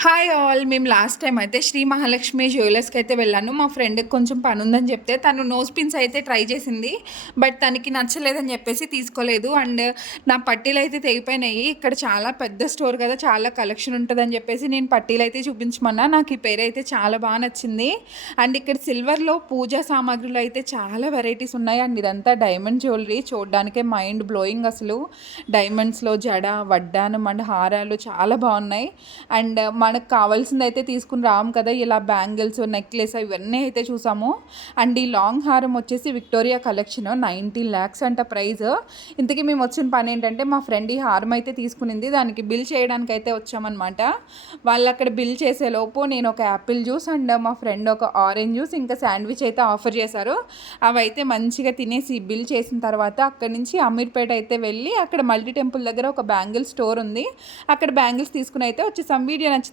Hi all. మేము last time అయితే శ్రీ మహాలక్ష్మి జ్యువెలర్స్‌కి అయితే వెళ్ళాను. మా ఫ్రెండ్‌కి కొంచెం పనుందని చెప్తే తను నోస్ పిన్స్ అయితే ట్రై చేసింది. బట్ తనకి నచ్చలేదని చెప్పేసి తీసుకోలేదు. అండ్ నా పట్టీలయితే తెగిపోయినాయి. ఇక్కడ చాలా పెద్ద స్టోర్ కదా! చాలా కలెక్షన్ ఉంటదని చెప్పేసి నేను పట్టీలయితే చూపించమన్నా. నాకు ఈ పేరైతే చాలా బాగా నచ్చింది. అండ్ ఇక్కడ సిల్వర్‌లో పూజా సామాగ్రిలో అయితే చాలా వెరైటీస్ ఉన్నాయి. అండ్ ఇదంతా డైమండ్ జ్యువెలరీ చూడడానికే మైండ్ బ్లోయింగ్ అసలు. డైమండ్స్‌లో జడ, వడ్డానం అండ్ హారాలు చాలా బాగున్నాయి. అండ్ మనకు కావాల్సిందైతే తీసుకుని రాము కదా! ఇలా బ్యాంగిల్స్, నెక్లెస్ ఇవన్నీ అయితే చూసాము. అండ్ ఈ లాంగ్ హారం వచ్చేసి విక్టోరియా కలెక్షన్ 19 lakhs అంట ప్రైస్. ఇంతకీ మేము వచ్చిన పని ఏంటంటే మా ఫ్రెండ్ ఈ హారం అయితే తీసుకునింది. దానికి బిల్ చేయడానికి అయితే వచ్చామన్నమాట. వాళ్ళు అక్కడ బిల్ చేసేలోపు నేను ఒక యాపిల్ జ్యూస్ అండ్ మా ఫ్రెండ్ ఒక ఆరెంజ్ జ్యూస్ ఇంకా శాండ్విచ్ అయితే ఆఫర్ చేశారు. అవైతే మంచిగా తినేసి బిల్ చేసిన తర్వాత అక్కడి నుంచి అమీర్పేట అయితే వెళ్ళి అక్కడ మల్టీ టెంపుల్ దగ్గర ఒక బ్యాంగిల్ స్టోర్ ఉంది. అక్కడ బ్యాంగిల్స్ తీసుకుని అయితే వచ్చేసాం. వీడియో నచ్చి